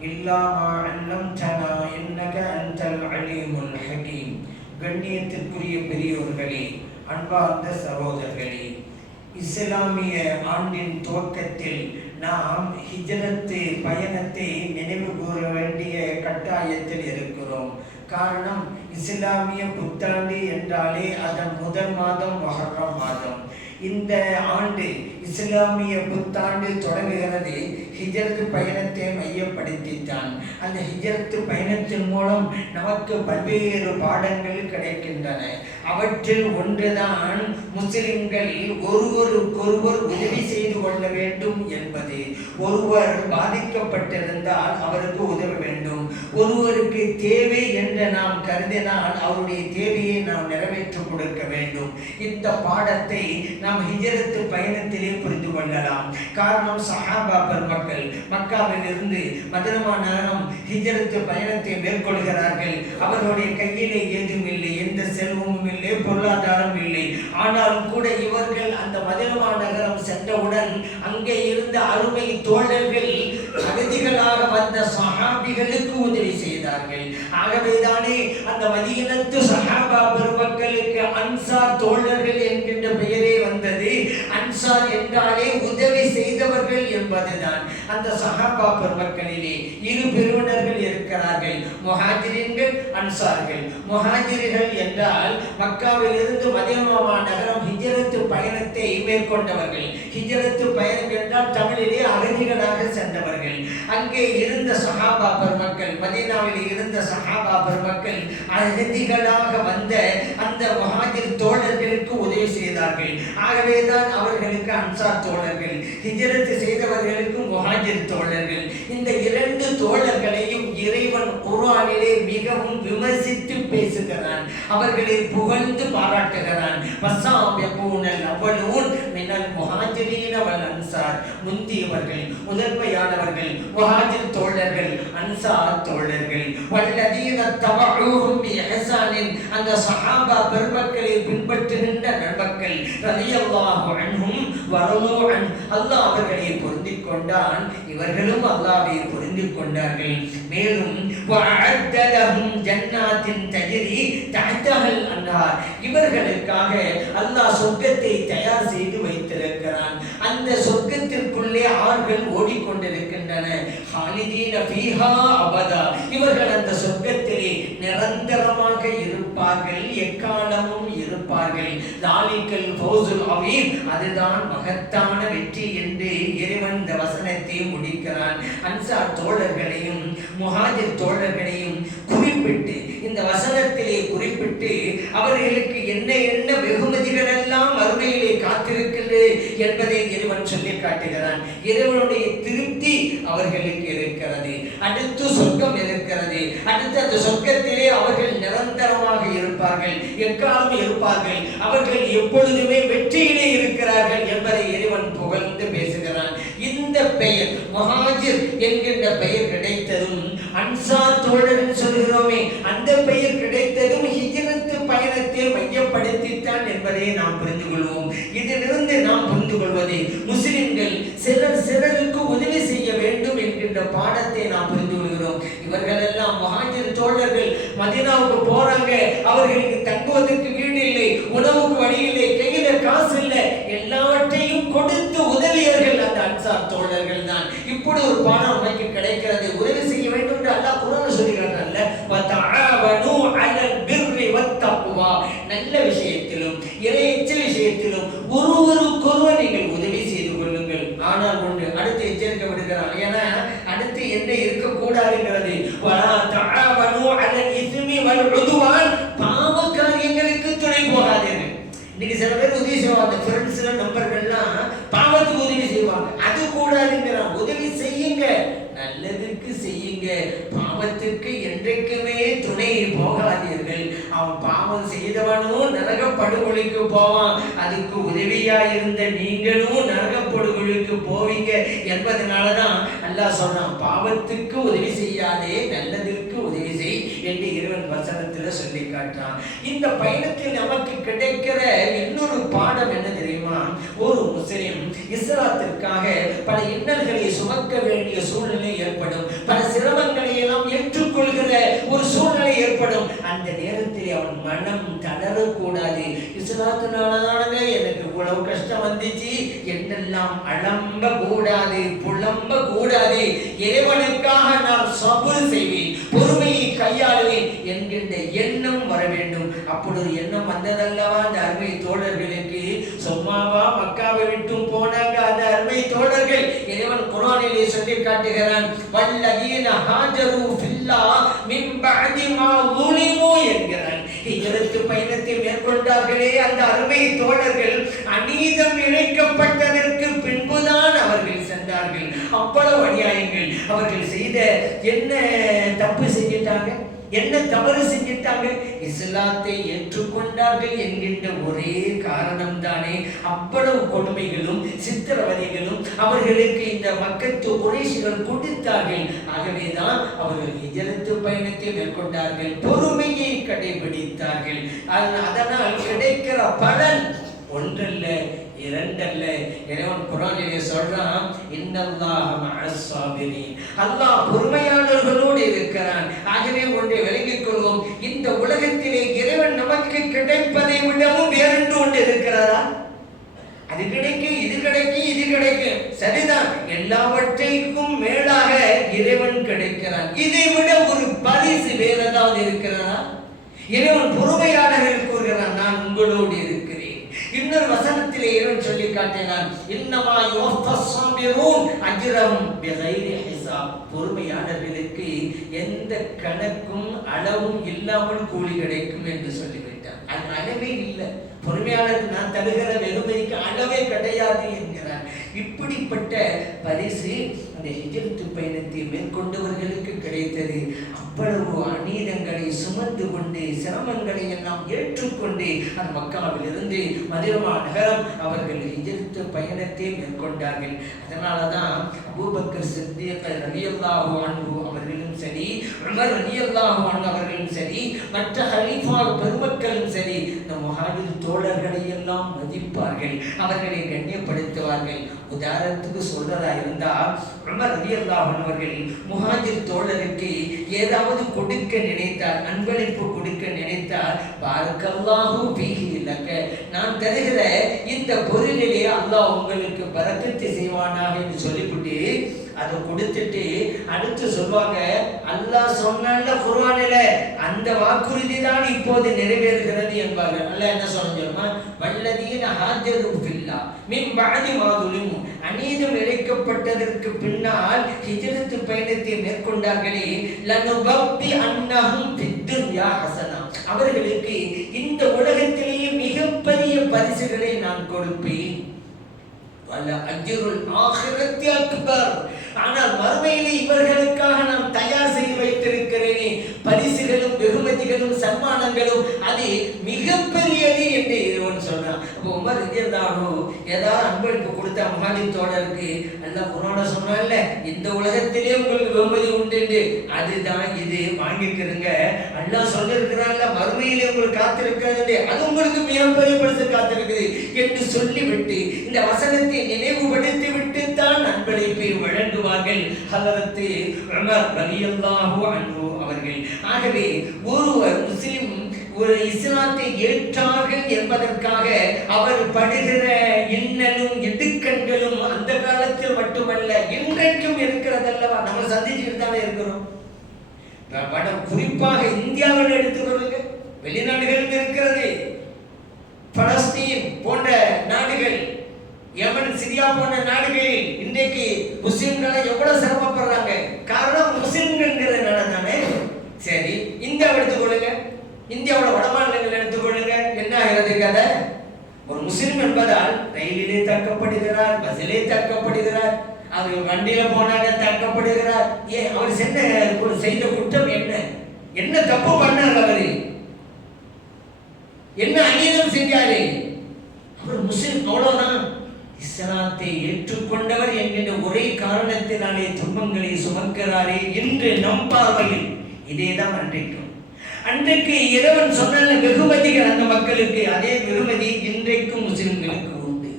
إلا ما علمتنا إنك أنت العليم الحكيم கண்ணியத்திற்குரிய பெரியோர்களே அன்பார்ந்த சகோதரர்களே இஸ்லாமிய ஆண்டின் துவக்கத்தில் நாம் ஹிஜரத்து பயணத்தை நினைவு கூற வேண்டிய கட்டாயத்தில் இருக்கிறோம் காரணம் இஸ்லாமிய புத்தாண்டு என்றாலே அதன் முதல் மாதம் மொஹர்ரம் மாதம் இந்த ஆண்டு இஸ்லாமிய புத்தாண்டு தொடங்குகிறது. ஹிஜரத்து பயணத்தை மையப்படுத்தித்தான். அந்த ஹிஜரத்து பயணத்தின் மூலம் நமக்கு பல்வேறு பாடங்கள் கிடைக்கின்றன. அவற்றில் ஒன்றுதான் முஸ்லிம்கள் ஒருவருக்கொருவர் உதவி செய்து கொள்ள வேண்டும் என்பது. ஒருவர் பாதிக்கப்பட்டிருந்தால் அவருக்கு உதவ வேண்டும். ஒருவருக்கு தேவை என்று நாம் கருதினால் அவருடைய தேவையை நாம் நிறைவேற்றி கொடுக்க வேண்டும். இந்த பாடத்தை நாம் ஹிஜரத்து பயணத்திலே புரிந்து கொள்ளலாம். காரணம் சஹாபா பெருமக்கள். மக்காவில் இருந்து மதுரமா நகரம் ஹிஜரத்து பயணத்தை மேற்கொள்கிறார்கள். அவர்களுடைய கையிலே ஏதும் இல்லை எந்த செல்வமும் இல்லை பொருளாதாரம் இல்லை. ஆனாலும் கூட இவர்கள் அந்த மதுரமா நகரம் சென்றவுடன் அங்கே இருந்த அருமை தோழர்கள் அகதிகளாக வந்த சஹாபிகளுக்கு உதவி செய்தார்கள். ஆகவேதானே அந்த மதியினத்து சஹாபா பெருமக்களுக்கு அன்சார் தோழர்கள் சகாபா பெருமக்களிலே இரு பிரிவினர்கள் இருக்கிறார்கள் முஹாஜிரின்கள் அன்சார்கள். முஹாஜிர்கள் என்றால் மக்காவிலிருந்து இருந்து நகரம் ஹிஜரத்து பயணத்தை மேற்கொண்டவர்கள். ஹிஜரத்து பயணம் என்றால் தமிழிலே அகதிகளாக சென்றவர்கள். அங்கே இருந்த சஹாபா பெருமக்கள் மதீனாவில் இருந்த சஹாபா பெருமக்கள் அகதிகளாக வந்த அந்த முஹாஜிர் தோழர்களுக்கு உதவி செய்தார்கள். ஆகவேதான் அவர்களுக்கு அன்சார் தோழர்கள் ஹிஜரத்து செய்தவர்களுக்கு முஹாஜிர் தோழர்கள். இந்த இரண்டு தோழர்களையும் இறைவன் குரானிலே மிகவும் விமர்சித்து பேசுகிறான். அவர்களை புகழ்ந்து பாராட்டுகிறான். வசாபியபூனல் அவலூன் மினல் முஹாஜிரீன அன்சார். முந்தியவர்கள் முதன்மையானவர்கள் முஹாஜிர் தோழர்கள் அன்சார் தோழர்கள். வல்லதீன தபஊஹும் எஹசானின் அந்த சஹாபா பெருமக்களை பின்பற்றுகின்ற நண்பர்கள் ரலியல்லாஹு அன்ஹும் வரலோ அன் அல்லாஹ் அவர்களை பொருந்தி கொண்டான். இவர்களும் அல்லாவை புரிந்து கொண்டார்கள் மேலும் ஜன்னாத்தின் தஜ்ரி தஹ்தஹல் அன்னார் இவர்களுக்காக அல்லாஹ் சொர்க்கத்தை தயார் செய்து வைத்திருக்கிறான். அந்த சொர்க்கத்திற்குள்ளே ஆண்கள் ஓடிக்கொண்டிருக்கின்றன. இவர்கள் அந்த சொர்க்கத்தை நிரந்தரமாக இருப்பார்கள் எக்காலமும் இருப்பார்கள். தாலிக்கல் ஃபௌசுல் அவீம் அதுதான் மகத்தான வெற்றி என்று இறைவன் இந்த வசனத்தை முடிக்கிறான். அன்சார் தோழர்களையும் முஹாஜிர் தோழர்களையும் குறிப்பிட்டு இந்த வசனத்திலே குறிப்பிட்டு அவர்களுக்கு என்ன என்ன வெகுமதிகள் என்பதை இறைவன் சொல்லி காட்டுகிறான். இறைவனுடைய திருப்தி அவர்களுக்கு இருக்கிறது. அடுத்து சொர்க்கம் இருக்கிறது. அடுத்து அந்த சொர்க்கத்திலே அவர்கள் நிரந்தரமாக இருப்பார்கள். எக்காலம் இருப்பார்கள். அவர்கள் எப்பொழுதுமே வெற்றியிலே இருக்கிறார்கள் என்பதை இறைவன் புகழ்ந்து பேசுகிறான். இந்த பெயர் மகாஜிர் என்கின்ற பெயர் கிடைத்ததும் அன்சார் தோழர் சொல்கிறோமே அந்த பெயர் கிடைத்த பயணத்தை மையப்படுத்தித்தான் என்பதை நாம் புரிந்து கொள்வோம் இதிலிருந்து நாம் புரிந்து கொள்வது முஸ்லிம்கள் சிலர் சிலருக்கு உதவி செய்ய வேண்டும் என்கின்ற பாடத்தை நாம் புரிந்து கொள்கிறோம் இவர்கள் எல்லாம் மகாஜர் தோழர்கள் மதினாவுக்கு போறாங்க. அவர்களுக்கு தங்குவதற்கு வீடு இல்லை உணவுக்கு வழி இல்லை கையில காசு இல்லை எல்லாவற்றையும் கொடுத்து உதவியவர்கள் அந்த அன்சார் தோழர்கள் தான். இப்படி ஒரு பாடம் நமக்கு கிடைக்கிறது. உதவி செய்ய வேண்டும் என்று அல்லாஹ் குரான் சொல்லுகிறாங்கல்ல அல்ல அலல் பிர்ரி நல்ல விஷயத்திலும் இறையச்ச விஷயத்திலும் ஒருவருக்கொருவர் நீங்கள் உதவி செய்து கொள்ளுங்கள். ஆனால் ஒன்று அடுத்து எச்சரிக்கை விடுகிறான் ஏன்னா அடுத்து என்ன இருக்கக்கூடாதுங்கிறது. பாவ காரியங்களுக்கு துணை போகாதீர்கள். இன்னைக்கு சில பேர் உதவி செய்வாங்க. ஃப்ரெண்ட்ஸ்ல நம்பர்கள்லாம் பாவத்துக்கு உதவி செய்வாங்க. அது கூடாதுங்கிறான் உதவி செய்யுங்க. நல்லதுக்கு செய்யுங்க. பாவத்துக்கு என்றைக்குமே துணை அவன் பாவம் செய்தவனும் நரக படுகொலைக்கு போவான். அதுக்கு உதவியா இருந்த நீங்களும் நரக படுகொலைக்கு போவீங்க என்பதனால நல்லா சொன்னான் பாவத்துக்கு உதவி செய்யாதே நல்லதற்கு உதவி செய் என்று இருவன் வசனத்தில் சொல்லி காட்டுறான். இந்த பயணத்தில் நமக்கு கிடைக்கிற இன்னொரு பாடம் என்ன தெரியுமா? ஒரு முஸ்லிம் இஸ்லாத்திற்காக பல இன்னல்களை சுமக்க வேண்டிய சூழ்நிலை ஏற்படும். பல சிரமங்களை எல்லாம் ஏற்று நேரத்தில் அவன் மனம் தளரக்கூடாது இஸ்லாத்தினாலதானங்க எனக்கு இவ்வளவு கஷ்டம் வந்துச்சு என்றெல்லாம் அலம்ப கூடாது புலம்ப கூடாது இறைவனுக்காக நான் சபுர் செய்வேன் பொறுமையை கையாளுவேன் என்கின்ற எண்ணம் வர வேண்டும் அப்பொழுது எண்ணம் வந்ததல்லவா அந்த அருமை தோழர்களுக்கு சும்மாவா மக்காவை விட்டும் போனாங்க அந்த அருமை தோழர்கள் இறைவன் குரானிலே சொல்லி காட்டுகிறான் வல்லதீன ஹாஜரு ஃபில்லா மின் பஅதி மா ظلموا என்கிறான் ஹிஜ்ரத்து பயணத்தை மேற்கொண்டார்களே அந்த அருமை தோழர்கள் அநீதம் இழைக்கப்பட்டதற்கு பின்புதான் அவர்கள் சென்றார்கள். அவ்வளவு அநியாயங்கள். அவர்கள் செய்த என்ன தப்பு செஞ்சிட்டாங்க? என்ன தவறு செஞ்சிட்டாங்க இஸ்லாத்தை ஏற்றுக்கொண்டார்கள் என்கின்ற ஒரே காரணம் தானே அவ்வளவு கொடுமைகளும் சித்திரவதைகளும் அவர்களுக்கு இந்த மக்கத்து குறைசிகள் கொடுத்தார்கள். ஆகவேதான் அவர்கள் இஜலத்து பயணத்தை மேற்கொண்டார்கள். பொறுமையை கடைபிடித்தார்கள். அதனால் கிடைக்கிற பலன் ஒன்றல்ல. இரண்டல்ல இறைவன் குரானிலே சொல்றான் இன்னல்லாஹ மஅஸ் அல்லாஹ் பொறுமையாளர்களோடு இருக்கிறான். ஆகவே ஒன்றை விளங்கிக் கொள்வோம். இந்த உலகத்திலே இறைவன் நமக்கு கிடைப்பதை விடவும் வேறென்று ஒன்று இருக்கிறதா? அது கிடைக்கும் இது கிடைக்கும் இது கிடைக்கும். சரிதான். எல்லாவற்றைக்கும் மேலாக இறைவன் கிடைக்கிறான். இதை விட ஒரு பரிசு வேற ஏதாவது இருக்கிறதா? இறைவன் பொறுமையாளர்கள் கூறுகிறான் நான் உங்களோடு இன்னொரு வசனத்திலே இறைவன் சொல்லி காட்டினான். இன்னமா யுவஃபஸ் சாபிரூன் அஜ்ரம் பிகைரி ஹிசாப். பொறுமையாளர்களுக்கு எந்த கணக்கும் அளவும் இல்லாமல் கூலி கிடைக்கும் என்று சொல்லிவிட்டார் அது அளவே இல்லை. பொறுமையாளருக்கு நான் தருகிற வெறுமைக்கு அளவே கிடையாது என்று இப்படிப்பட்ட பரிசு அந்த ஹிஜ்ரத்து பயணத்தை மேற்கொண்டவர்களுக்கு கிடைத்தது. அவ்வளவு அநீதங்களை சுமந்து கொண்டு சிரமங்களை எல்லாம் ஏற்றுக்கொண்டு அந்த மக்காவிலிருந்து மதுரமா நகரம் அவர்கள் எதிர்த்து பயணத்தை மேற்கொண்டார்கள். அதனால தான் அபூபக்கர் சித்தியக் ரலியல்லாஹு அன்பு அவர்களும் சரி உமர் ரலியல்லாஹு அன்பு அவர்களும் சரி மற்ற ஹலீஃபா பெருமக்களும் சரி இந்த மகாவீர் தோழர்களை எல்லாம் மதிப்பார்கள் அவர்களை கண்ணியப்படுத்துவார்கள். உதாரணத்துக்கு சொல்றதா இருந்தா உமர் ரலியல்லாஹு அவர்கள் முஹாஜிர் தோழருக்கு ஏதாவது கொடுக்க நினைத்தார் அன்பளிப்பு கொடுக்க நினைத்தார் பாரக்கல்லாஹு பீஹி இல்லக்க நான் தருகிற இந்த பொருளிலே அல்லாஹ் உங்களுக்கு பரக்கத்து செய்வானாக என்று சொல்லிவிட்டு அதை கொடுத்துட்டு அடுத்து சொல்லுவாங்க அல்லாஹ் சொன்னால குருவானில அந்த வாக்குறுதி தான் இப்போது நிறைவேறுகிறது என்பார்கள். அல்லாஹ் என்ன சொல்லுமா வல்லதீன ஹாஜரு பில்லா மின் பாதி மாதுலும் அநீதம் இழைக்கப்பட்டதற்கு பின்னால் ஹிஜரத்து பயணத்தை மேற்கொண்டார்களே லனுபப்பி அன்னஹும் ஃபித்துன்யா ஹசனா. அவர்களுக்கு இந்த உலகத்திலேயே மிகப்பெரிய பரிசுகளை நான் கொடுப்பேன். பல அஜ்ருல் ஆখিরাத்தி அக்பர். ஆனால் மறுமையிலே இவர்களுக்காக நாம் தயார் செய்து வைத்திருக்கிறேனே. பரிசுகளும் வெகுமதிகளும் சன்மானங்களும் அது மிகப்பெரிய சொல்றான் உமர் இருந்தாலும் ஏதாவது அன்பளிப்பு கொடுத்த மகாலின் தோழருக்கு அல்ல குரான சொன்னான்ல இந்த உலகத்திலே உங்களுக்கு வெகுமதி உண்டு அதுதான் இது. வாங்கிக்கிறங்க அல்லா சொல்லிருக்கிறான்ல மறுமையிலே உங்களுக்கு காத்திருக்கிறது அது உங்களுக்கு மிகப்பெரிய பரிசு காத்திருக்குது என்று சொல்லிவிட்டு இந்த வசனத்தை நினைவுபடுத்தி விட்டு தான் அன்பளிப்பை வழங்குவார்கள் ஹலரத்து உமர் ரலியல்லாஹு அவர்கள். ஆகவே ஒருவர் முஸ்லிம் ஒரு இஸ்லாத்தை ஏற்றார்கள் என்பதற்காக அவர் படுகிற இன்னலும் இடுக்கண்களும் அந்த காலத்தில் மட்டுமல்ல இன்றைக்கும் இருக்கிறதல்லவா? நம்ம சந்திச்சுட்டு தானே இருக்கிறோம். படம் குறிப்பாக இந்தியாவில் எடுத்துக்கொள்ளுங்க வெளிநாடுகளில் இருக்கிறது. பலஸ்தீன் போன்ற நாடுகள் யமன் சிரியா போன்ற நாடுகளில் இன்றைக்கு முஸ்லிம்களை எவ்வளவு சிரமப்படுறாங்க? காரணம் முஸ்லிம்கள் தானே சரி இந்தியாவை எடுத்துக்கொள்ள என்ன கதை? ஒரு முஸ்லிம் என்பதால் ரயிலிலே தாக்கப்படுகிறார் பஸ்ஸிலே தாக்கப்படுகிறார் அவர் வண்டியில போனாக தாக்கப்படுகிறார் ஏன் அவர் சென்ன செய்த குற்றம் என்ன? என்ன தப்பு பண்ணார் அவரு? என்ன அநீதம் செஞ்சாரு? அவர் முஸ்லிம் அவ்வளவுதான். இஸ்லாத்தை ஏற்றுக்கொண்டவர் என்கின்ற ஒரே காரணத்தினாலே துன்பங்களை சுமக்கிறாரே என்று நம் பார்வையில். இதேதான் அன்றைக்கு அன்றைக்கு இறைவன் சொன்ன வெகுமதிகள் அந்த மக்களுக்கு அதே வெகுமதி இன்றைக்கும் முஸ்லிம்களுக்கு உண்டு.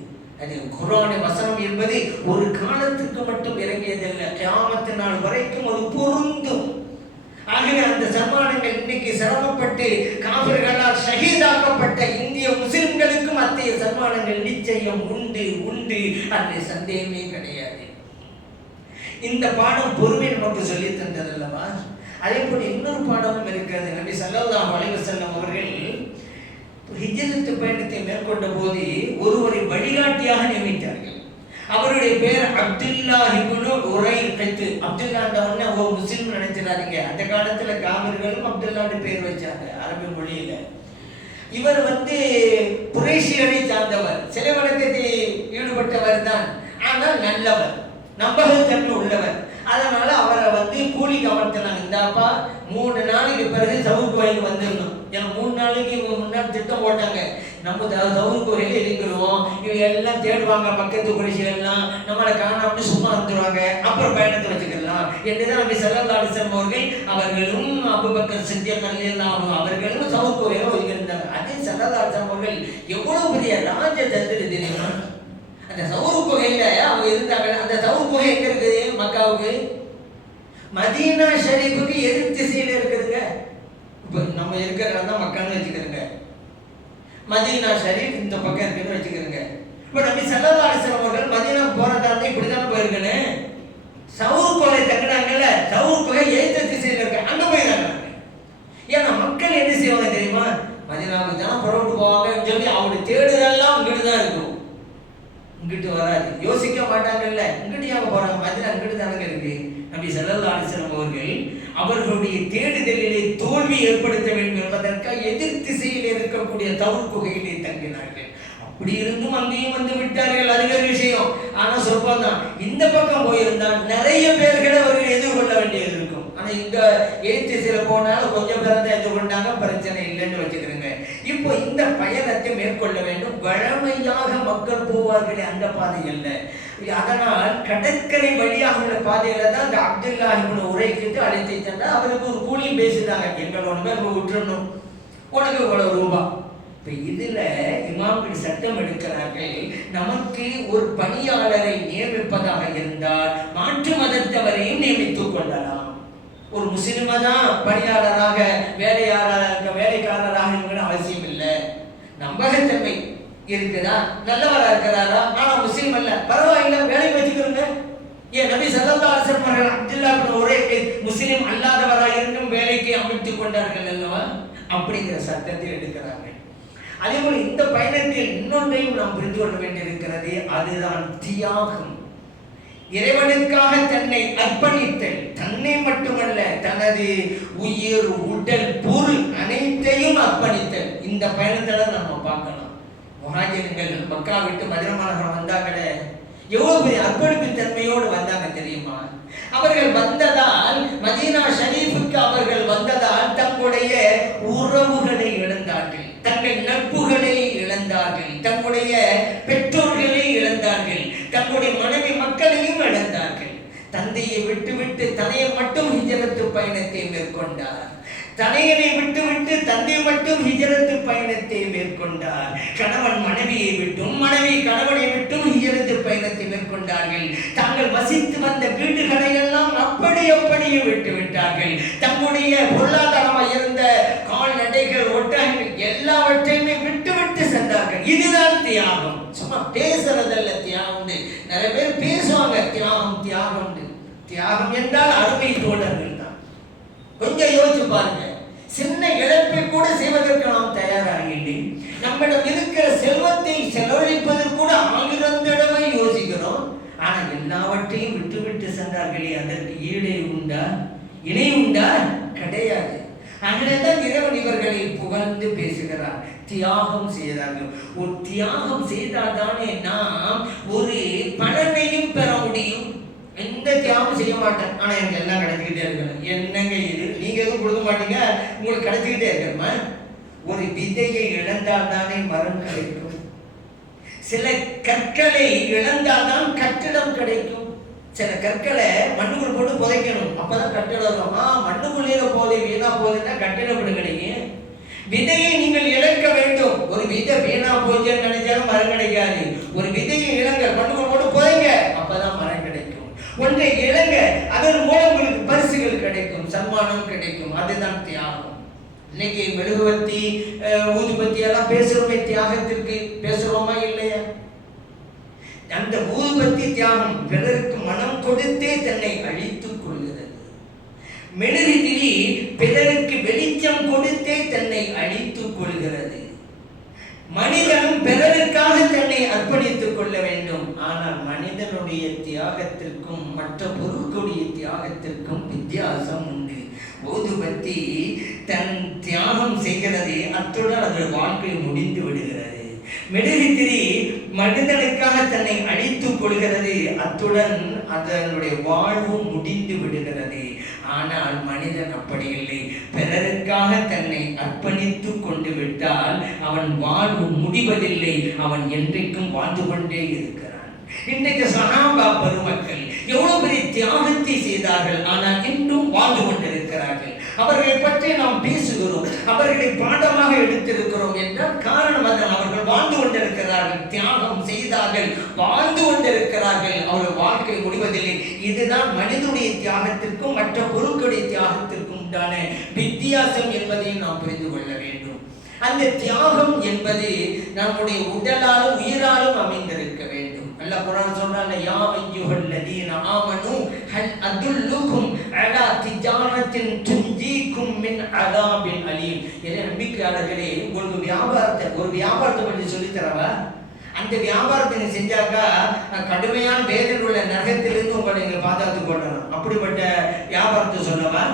அது குரான வசனம் என்பது ஒரு காலத்துக்கு மட்டும் இறங்கியதல்ல கியாமத்து நாள் வரைக்கும் அது பொருந்தும். ஆகவே அந்த சன்மானங்கள் இன்னைக்கு சிரமப்பட்டு காவிர்களால் ஷஹீதாக்கப்பட்ட இந்திய முஸ்லிம்களுக்கும் அத்தகைய சன்மானங்கள் நிச்சயம் உண்டு உண்டு. அதில் சந்தேகமே கிடையாது. இந்த பாடம் பொறுமை நமக்கு சொல்லி தந்ததல்லவா? அதே போல இன்னொரு பாடமும் இருக்கிறது. நபி ஸல்லல்லாஹு அலைஹி வஸல்லம் அவர்கள் ஹிஜரத்து பயணத்தை மேற்கொண்ட போது ஒருவரை வழிகாட்டியாக நியமித்தார்கள். அவருடைய பேர் அப்துல்லா இபுனு உரை கைத்து அப்துல்லாண்டவன ஓ முஸ்லீம் நினைச்சிடாதீங்க. அந்த காலத்துல காவிர்களும் அப்துல்லாண்டு பேர் வச்சாங்க அரபி மொழியில. இவர் வந்து குறைஷியரை சார்ந்தவர். சில வணக்கத்தில் ஈடுபட்டவர் தான். ஆனால் நல்லவர். நம்பகத்தன்மை உள்ளவர் அதனால அவரை வந்து கூலிக்கு அமர்த்தினாங்க மூணு நாளைக்கு பிறகு சவுர் வாங்கி வந்துடணும். ஏன்னா மூணு நாளைக்கு இவங்க முன்னாடி திட்டம் போட்டாங்க. நம்ம த- கோயில் இருக்கிறோம். இவங்க எல்லாம் தேடுவாங்க பக்கத்து குடிசைகள்லாம் நம்மளை காணாமல் சும்மா வந்துடுவாங்க அப்புறம் பயணத்தை வச்சுக்கலாம். என்றுதான் நம்ம செல்லல்லா அலிசன் அவர்கள் அவர்களும் அபுபக்கர் சித்தியர் எல்லாம் அவர்களும் சவுர் கோயில ஒதுங்கியிருந்தாங்க அதே செல்லல்லா அலிசன் அவர்கள் எவ்வளவு பெரிய ராஜ தந்திரி தெரியுமா? அந்த சவுர் குகையில அவங்க இருந்தாங்க. அந்த சவுர் குகை எங்க இருக்குது? மக்காவுக்கு? மதீனா ஷரீஃபுக்கு எதிர் திசையில் இருக்குதுங்க. இப்போ நம்ம இருக்கிற இடம் தான் மக்கள்னு வச்சுக்கிறோங்க மதீனா ஷரீஃப் இந்த பக்கம் இருக்குன்னு வச்சுக்கிறோங்க இப்போ நம்பி சல்லல்லா அலிஸ்லாம் அவர்கள் மதீனா போறதா இருந்தா இப்படி தானே போயிருக்கேன்னு? சவுர் கொலை தங்கினாங்கல்ல சவுர் கொலை எதிர்த்த திசையில் இருக்கு. அங்க போயிடாங்க ஏன்னா மக்கள் என்ன செய்வாங்க தெரியுமா? மதினாவுக்கு தானே புறப்பட்டு போவாங்கன்னு சொல்லி அவங்க தேடுதெல்லாம் இங்கிட்டு தான் இருக்கும். இங்கிட்டு வராது. யோசிக்க மாட்டாங்கல்ல. இங்கிட்டு யாங்க போறாங்க? மதினா நபி அவர்கள் அவர்களுடைய தேடுதலிலே தோல்வி ஏற்படுத்த வேண்டும் என்பதற்காக எதிர் திசையில் இருக்கக்கூடிய தவுர் குகையிலே தங்கினார்கள். அப்படி இருந்தும் அங்கேயும் வந்து விட்டார்கள். அது வேறு விஷயம். ஆனா சொல்பம் தான் இந்த பக்கம் போயிருந்தால் நிறைய பேர்களை அவர்கள் எதிர்கொள்ள வேண்டியது இருக்கும். ஆனா இங்க ஏத்து சில போனாலும் கொஞ்சம் பேர் தான் எதிர்கொண்டாங்க. பிரச்சனை இல்லைன்னு வச்சுக்கிறேங்க. இப்போ இந்த பயணத்தை மேற்கொள்ள வேண்டும். வழமையாக மக்கள் போவார்களே அந்த பாதை இல்லை அதனால் கடற்கரை வழியாக உள்ள பாதையில தான் இந்த அப்துல்லா இவனை உரைக்கிட்டு அழைத்து சென்றால் அவருக்கு ஒரு கூலியும் பேசுறாங்க எங்களோட பேர் விட்டுறணும். உனக்கு இவ்வளவு ரூபா. இப்போ இதில் இமாம்கள் சட்டம் எடுக்கிறார்கள். நமக்கு ஒரு பணியாளரை நியமிப்பதாக இருந்தால் மாற்று மதத்தவரையும் நியமித்துக் கொள்ளலாம். ஒரு முஸ்லிமா தான் பணியாளராக வேலையாளராக வேலைக்காரராக இருக்கணும் அவசியம் இல்லை நம்பகத்தன்மை. இருக்குதா? நல்லவரா இருக்கிறாரா? ஆனா முஸ்லீம் அல்ல. பரவாயில்ல வேலை வச்சுக்கிறோங்க. ஏன் நபி சல்லா அலைஹி அப்துல்லா ஒரே முஸ்லீம் அல்லாதவராக இருந்தும் வேலைக்கு அமைத்துக் கொண்டார்கள் அல்லவா? அப்படிங்கிற சட்டத்தை எடுக்கிறாங்க அதே போல இந்த பயணத்தில் இன்னொன்றையும் நாம் புரிந்து கொள்ள வேண்டியிருக்கிறது. அதுதான் தியாகம். இறைவனுக்காக தன்னை அர்ப்பணித்தல். தன்னை மட்டுமல்ல தனது உயிர் உடல் பொருள் அனைத்தையும் அர்ப்பணித்தல். இந்த பயணத்தை நம்ம பார்க்கலாம். முஹாஜிர்கள் மக்கா விட்டு மதுரை மாநகரம் வந்தாங்களே எவ்வளவு பெரிய அர்ப்பணிப்பு தன்மையோடு வந்தாங்க தெரியுமா? அவர்கள் வந்ததால் மதீனா ஷரீஃபுக்கு அவர்கள் வந்ததால் தங்களுடைய உறவுகளை இழந்தார்கள். தங்கள் நட்புகளை இழந்தார்கள். தங்களுடைய பெற்றோர்களை இழந்தார்கள். தங்களுடைய மனைவி மக்களையும் இழந்தார்கள். தந்தையை விட்டுவிட்டு தனையை மட்டும் ஹிஜரத்து பயணத்தை மேற்கொண்டார். தனையனை விட்டுவிட்டு தந்தை மட்டும் ஹிஜரத்து பயணத்தை மேற்கொண்டார். கணவன் மனைவியை விட்டும் மனைவி கணவனை விட்டும் ஹிஜரத்து பயணத்தை மேற்கொண்டார்கள். தாங்கள் வசித்து வந்த வீடுகளை எல்லாம் அப்படி அப்படியே விட்டு விட்டார்கள். தம்முடைய பொருளாதாரமாக இருந்த கால்நடைகள் ஒட்டகங்கள் எல்லாவற்றையுமே விட்டு விட்டு சென்றார்கள். இதுதான் தியாகம். சும்மா பேசுறதல்ல தியாகம் நிறைய பேர் பேசுவாங்க தியாகம் தியாகம் தியாகம் என்றால் அருமை தோழர்கள் தான். கொஞ்சம் யோசிச்சு பாருங்க. சின்ன இழப்பை கூட செய்வதற்கு நாம் தயாராக இல்லை. நம்மிடம் இருக்கிற செல்வத்தை செலவழிப்பதற்கு கூட ஆயிரம் தடவை யோசிக்கிறோம். ஆனா எல்லாவற்றையும் விட்டு விட்டு சென்றார்களே அதற்கு ஈடை உண்டா? இணை உண்டா? கிடையாது. அங்கதான் இறைவன் இவர்களை புகழ்ந்து பேசுகிறார். தியாகம் செய்தார்கள் ஒரு தியாகம் செய்தால் தானே நாம் ஒரு பலனையும் பெற முடியும்? எந்த தியாகம் செய்ய மாட்டேன். ஆனால் எனக்கு எல்லாம் கிடைச்சிக்கிட்டே இருக்கணும். என்னங்க இது? நீங்கள் எதுவும் கொடுக்க மாட்டீங்க? உங்களுக்கு கிடைச்சிக்கிட்டே இருக்கணுமா? ஒரு விதையை இழந்தால் தானே மரம் கிடைக்கும். சில கற்களை இழந்தால் தான் கட்டிடம் கிடைக்கும். சில கற்களை மண்ணுக்குள் போட்டு புதைக்கணும். அப்பதான் கட்டிடம் வரும். ஆ மண்ணுக்குள்ளே போதை வீணா போகுதுன்னா கட்டிடம் எப்படி கிடைக்கும்? விதையை நீங்கள் இழக்க வேண்டும். ஒரு விதை வீணா போச்சுன்னு நினைச்சாலும் மரம் கிடைக்காது. ஒரு விதையை இழங்க மண்ணுக்குள் போட்டு புதைங்க. அப்பதான் மரம் ஒன்றை இழங்க அதன் மூலம் உங்களுக்கு பரிசுகள் கிடைக்கும் சன்மானம் கிடைக்கும். அதுதான் தியாகம். இன்னைக்கு மெழுகுவத்தி ஊதுபத்தி எல்லாம் பேசுறோமே தியாகத்திற்கு பேசுறோமா இல்லையா? அந்த ஊதுபத்தி தியாகம் பிறருக்கு மனம் கொடுத்தே தன்னை அழித்துக் கொள்கிறது. மெழுகு திரி பிறருக்கு வெளிச்சம் கொடுத்தே தன்னை அழித்துக் கொள்கிறது. மனிதன் பிறருக்காக தன்னை அர்ப்பணித்துக் கொள்ள வேண்டும். ஆனால் மனிதனுடைய தியாகத்திற்கும் மற்ற பொருட்களுடைய தியாகத்திற்கும் வித்தியாசம் உண்டு. ஊதுபத்தி தன் தியாகம் செய்கிறது அத்துடன் அதன் வாழ்க்கை முடிந்து விடுகிறது. மெழுகுத்திரி மனிதனுக்காக தன்னை அழித்துக் கொள்கிறது அத்துடன் அதனுடைய வாழ்வு முடிந்து விடுகிறது. ஆனால் மனிதன் அப்படி இல்லை. பிறருக்காக தன்னை அர்ப்பணித்து கொண்டு விட்டால் அவன் வாழ்வு முடிவதில்லை. அவன் என்றைக்கும் வாழ்ந்து கொண்டே இருக்கிறான். இன்றைக்கு சனாபா பெருமக்கள் எவ்வளவு பெரிய தியாகத்தை செய்தார்கள். ஆனால் இன்றும் வாழ்ந்து கொண்டிருக்கிறார்கள். அவர்களை பற்றி நாம் பேசுகிறோம். அவர்களை பாடமாக எடுத்திருக்கிறோம் என்றால் காரணம் அதன் அவர்கள் வாழ்ந்து கொண்டிருக்கிறார்கள் தியாகம் செய்தார்கள் வாழ்ந்து கொண்டிருக்கிறார்கள். அவர்கள் வாழ்க்கை முடிவதில்லை. இதுதான் மனிதனுடைய தியாகத்திற்கும் மற்ற பொருட்களுடைய தியாகத்திற்கும் உண்டான வித்தியாசம் என்பதையும் நாம் புரிந்து கொள்ள வேண்டும். அந்த தியாகம் என்பது நம்முடைய உடலாலும் உயிராலும் அமைந்திருக்க வேண்டும். அல்ல குரான் சொல்றாங்க யா அய்யுஹல் லதீன ஹல் அதுல்லுகும் அலா திஜானத்தின் துஞ்சிக்கும் மின் அதாபின் அலீம். என நம்பிக்கையாளர்களே உங்களுக்கு வியாபாரத்தை ஒரு வியாபாரத்தை பற்றி சொல்லி தரவா? அந்த வியாபாரத்தை நீங்க செஞ்சாக்கா அஹ், கடுமையான வேதனை உள்ள நரகத்திலிருந்து உங்களை நீங்கள் பாதுகாத்து கொள்ளலாம். அப்படிப்பட்ட வியாபாரத்தை சொன்னவா?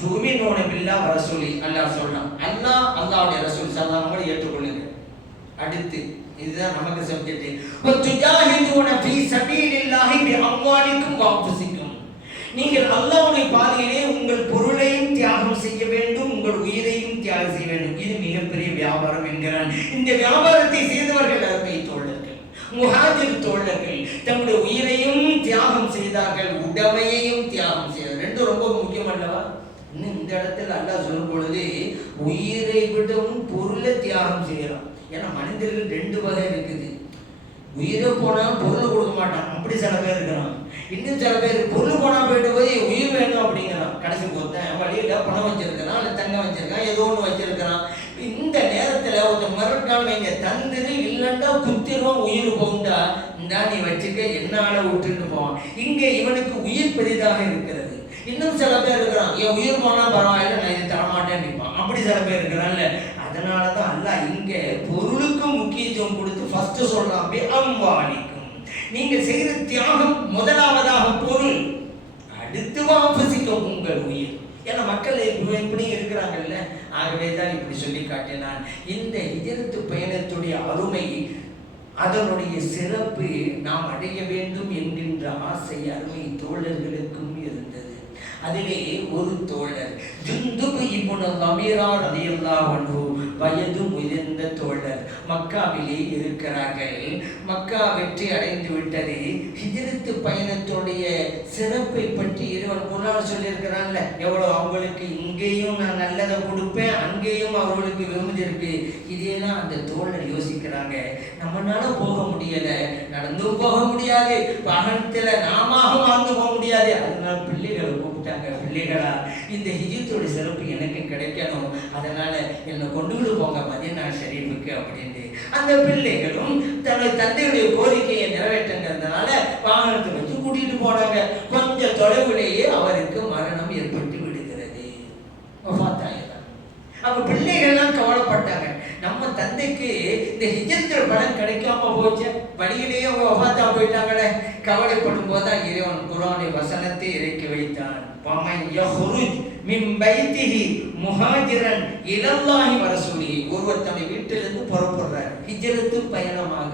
துமினோன பில்லா ரசூலி அல்லாஹ் சொல்றான். அல்லாஹ் அல்லாவுடைய ரசூல் சல்லாமங்களை ஏற்றுக்கொள்ளுங்க. அடுத்து இதுதான் நமக்கு சப்ஜெக்ட். வத்துஜாஹிதுன ஃபீ சபீலில்லாஹி பி அம்வாலிக்கும் வஅன்ஃபுசிக்கும் நீங்கள் அல்லாவுடைய பாதையிலே உங்கள் பொருளையும் தியாகம் செய்ய வேண்டும் உங்கள் உயிரையும் தியாகம் செய்ய வேண்டும். இது மிகப்பெரிய வியாபாரம் என்கிறான். இந்த வியாபாரத்தை செய்தவர்கள் அருமை தோழர்கள் முஹாஜிர் தோழர்கள். தங்களுடைய உயிரையும் தியாகம் செய்தார்கள் உடமையையும் தியாகம் செய்தார்கள். ரெண்டும் ரொம்ப முக்கியம் அல்லவா? இன்னும் இந்த இடத்துல அல்லாஹ் சொல்லும் பொழுது உயிரை விடவும் பொருளை தியாகம் செய்யலாம் ஏன்னா மனிதர்கள் ரெண்டு வகை இருக்குது. உயிரை போனால் பொருளை கொடுக்க மாட்டான். அப்படி சில பேர் இருக்கிறான் இன்னும் சில பேர் பொருள் பணம் போயிட்டு போய் உயிர் வேணும் அப்படிங்கிறான். கடைசி பொறுத்தன் வழியில பணம் வச்சிருக்கிறான் இல்லை தங்கம் வச்சிருக்கான் ஏதோ ஒன்று வச்சிருக்கிறான். இந்த நேரத்தில் ஒருத்தன் மிரட்டால் வைங்க தந்துரு இல்லைன்னா குத்திரும் உயிர் போகுண்டா இந்தா நீ வச்சுக்க என்னால விட்டுட்டு போவான். இங்கே இவனுக்கு உயிர் பெரிதாக இருக்கிறது. இன்னும் சில பேர் இருக்கிறான் என் உயிர் போனால் பரவாயில்ல நான் இது தரமாட்டேன்னு நிற்பான். அப்படி சில பேர் இருக்கிறான்ல. அதனால தான் அல்ல இங்கே பொருளுக்கும் முக்கியத்துவம் கொடுத்து ஃபர்ஸ்ட் அப்படியே அம்பானி. நீங்கள் நீங்க செய்த தியாகம் முதலாவதாக பொருள். அடுத்து வாபசிக்கும் உங்கள் உயிர். ஏன்னா மக்கள் இப்ப இப்படி இருக்கிறாங்கல்ல. ஆகவே தான் இப்படி சொல்லி காட்டினான். இந்த எதிர்த்து பயணத்துடைய அருமை அதனுடைய சிறப்பு நாம் அடைய வேண்டும் என்கின்ற ஆசை அருமை தோழர்களுக்கும் இருந்தது. அதிலே ஒரு தோழர் ஜுந்துபு இப்னு லமீரா ரலியல்லாஹு அன்ஹு வயது முதிர்ந்த தோழர். மக்காவிலே இருக்கிறார்கள். மக்கா வெற்றி அடைந்து விட்டது. ஹிஜிரத்து பயணத்துடைய சிறப்பை பற்றி இறைவன் முன்னால் சொல்லியிருக்கிறான்ல. எவ்வளோ அவங்களுக்கு இங்கேயும் நான் நல்லதை கொடுப்பேன் அங்கேயும் அவர்களுக்கு விரும்பிருக்கு இருக்கு. அந்த தோழர் யோசிக்கிறாங்க. நம்மளால போக முடியலை. நடந்தும் போக முடியாது. வாகனத்தில் நாம வாழ்ந்து போக முடியாது. அதனால பிள்ளைகள் கூப்பிட்டாங்க பிள்ளைகளா? இந்த ஹிஜித்தோட சிறப்பு எனக்கு கிடைக்கணும். அதனால என்னை கொண்டு விடு போங்க மதியனா ஷரீஃபுக்கு அப்படின்ட்டு. அந்த பிள்ளைகளும் தன்னுடைய தந்தையுடைய கோரிக்கையை நிறைவேற்றங்கிறதுனால வாகனத்தை வச்சு கூட்டிட்டு போனாங்க. கொஞ்சம் தொலைவிலேயே அவருக்கு மரணம் ஏற்பட்டு விடுகிறது. வஃபாத்தாயிரம். பிள்ளைகள்லாம் கவலைப்பட்டாங்க. நம்ம தந்தைக்கு இந்த ஹிஜரத்துல பலன் கிடைக்காம போச்சு. வழியிலேயே அவங்க ஒபாத்தா போயிட்டாங்களே. கவலைப்படும் போதுதான் இறைவன் குரானை வசனத்தை இறக்கி வைத்தான். வமன் யஹ்ருஜ் மின் பைத்திஹி முஹாஜிரன் இலல்லாஹி வரசூலி ஒருவர் தன்னுடைய வீட்டிலிருந்து புறப்படுறார். ஹிஜரத்து பயணமாக.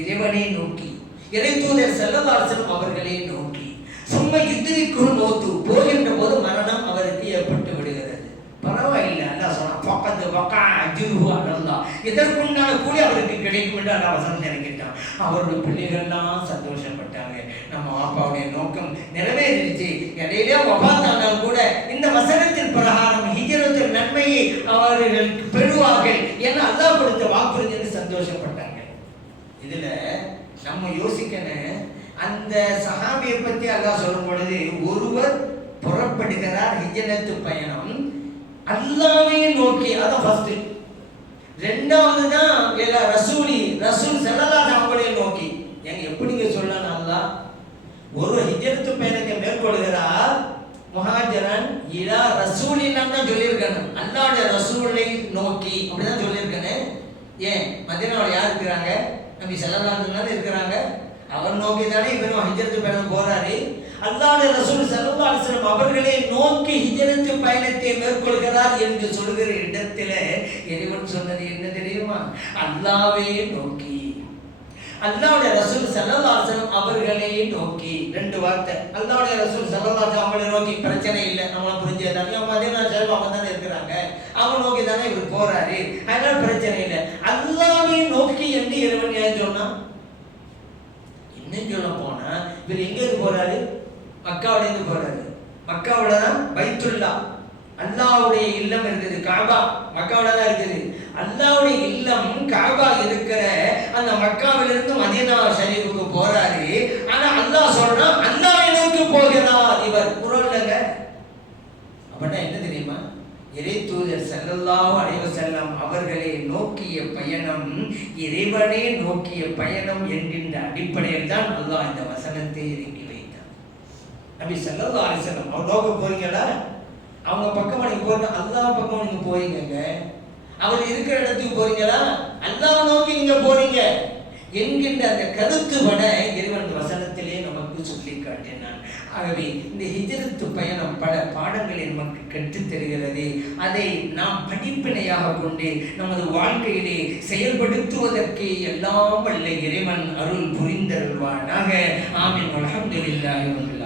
இறைவனை நோக்கி. இறைத்தூதர் செல்லவாசன் அவர்களை நோக்கி. சும்மா யுத்திரிக்குள் மோத்து. போகின்ற போது மரணம் அவருக்கு ஏற்பட்டு விடுகிறது. பரவாயில்லை அல்ல சொன்னான் பக்கத்து வக்கா அஜுருஹு இதற்குண்டான கூலி அவருக்கு கிடைக்கும் என்று அல்லா வசனம் நினைக்கிட்டான் அவருடைய பிள்ளைகள்லாம் சந்தோஷப்பட்டாங்க. நம்ம அப்பாவுடைய நோக்கம் நிறைவேறிடுச்சு. இடையிலே வபாத்தானால் கூட இந்த வசனத்தின் பிரகாரம் ஹிஜரத்தின் நன்மையை அவர்கள் பெறுவார்கள் என அல்லா கொடுத்த வாக்குறுதி சந்தோஷப்பட்டாங்க. இதுல நம்ம யோசிக்கணும். அந்த சஹாபியை பற்றி அல்லா சொல்லும் பொழுது ஒருவர் புறப்படுகிறார் ஹிஜரத்து பயணம். அல்லாவே நோக்கி அதான் ஃபர்ஸ்ட் ரெண்டாவது தான் எல்லா ரசூலி ரசூல் செல்லலாம் அவங்களே நோக்கி. எங்க எப்படிங்க சொல்லலாம் அல்லா ஒரு ஹிஜரத்து பயணத்தை மேற்கொள்கிறார் முஹாஜரன் இலா ரசூலில்லாம் தான் சொல்லியிருக்கணும். அல்லாவுடைய ரசூலை நோக்கி அப்படிதான் சொல்லியிருக்கணும். ஏன்? மதினாவில் யார் இருக்கிறாங்க? நம்பி செல்லலான்னு தானே இருக்கிறாங்க. அவர் நோக்கி தானே இவரும் ஹிஜரத்து பயணம் போறாரு. அல்லாஹ்வுடைய ரசூல் ஸல்லல்லாஹு அலைஹி வஸல்லம் அவர்களை நோக்கி ஹிஜரத்து பயணத்தை மேற்கொள்கிறார் என்று சொல்கிற இடத்துல இறைவன் சொன்னது என்ன தெரியுமா? அல்லாவே நோக்கி. அல்லாஹ்வுடைய ரசூல் ஸல்லல்லாஹு அலைஹி வஸல்லம் அவர்களை நோக்கி. ரெண்டு வார்த்தை. அல்லாஹ்வுடைய ரசூல் ஸல்லல்லாஹு அலைஹி வஸல்லம் நோக்கி. பிரச்சனை இல்லை. நம்மள புரிஞ்சதானே அவங்க மதீனா ஷரீஃப் அவங்க தானே இருக்கிறாங்க. அவங்க நோக்கி தானே இவர் போறாரு. அதனால பிரச்சனை இல்லை. அல்லாஹ்வை நோக்கி என்று இறைவன் ஏன் சொன்னான்? இன்னும் சொல்ல போனா இவர் எங்க போறாரு? மக்காவிலேருந்து போறாரு. மக்காவில தான் பைத்துல்லா. அல்லாவுடைய இல்லம் இருந்தது காபா மக்காவில தான் இருக்குது. அல்லாவுடைய இல்லம் காபா இருக்கிற அந்த மக்காவிலிருந்து மதீனா ஷரீஃபுக்கு போறாரு. ஆனா அல்லாஹ் சொல்றான் அல்லாஹ்வை நோக்கி போகிறார் இவர். குரல்லங்க அப்படின்னா என்ன தெரியுமா? இறை தூதர் ஸல்லல்லாஹு அலைஹி செல்லம் அவர்களை நோக்கிய பயணம் இறைவனே நோக்கிய பயணம் என்கின்ற அடிப்படையில் தான் அல்லாஹ் இந்த வசனத்தை இருக்கிறார் நபி ஸல்லல்லாஹு அலைஹி வஸல்லம் அவங்க போறீங்களா அவங்க பக்கமா நீங்க போறீங்க அல்லாஹ் பக்கமா நீங்க போறீங்க அவர் இருக்கிற இடத்துக்கு போறீங்களா அல்லா நோக்கி நீங்க போறீங்க என்கின்ற அந்த கருத்து வட இறைவன் வசனத்திலே நமக்கு சொல்லி காட்டினான் ஆகவே இந்த ஹிஜரத்து பயணம் பல பாடங்களை நமக்கு கற்றுத் தருகிறது. அதை நாம் படிப்பினையாக கொண்டு நமது வாழ்க்கையிலே செயல்படுத்துவதற்கு எல்லாம் வல்ல இறைவன் அருள் புரிந்தருள்வானாக. ஆமின். அல்ஹம்துலில்லாஹி ரப்பில்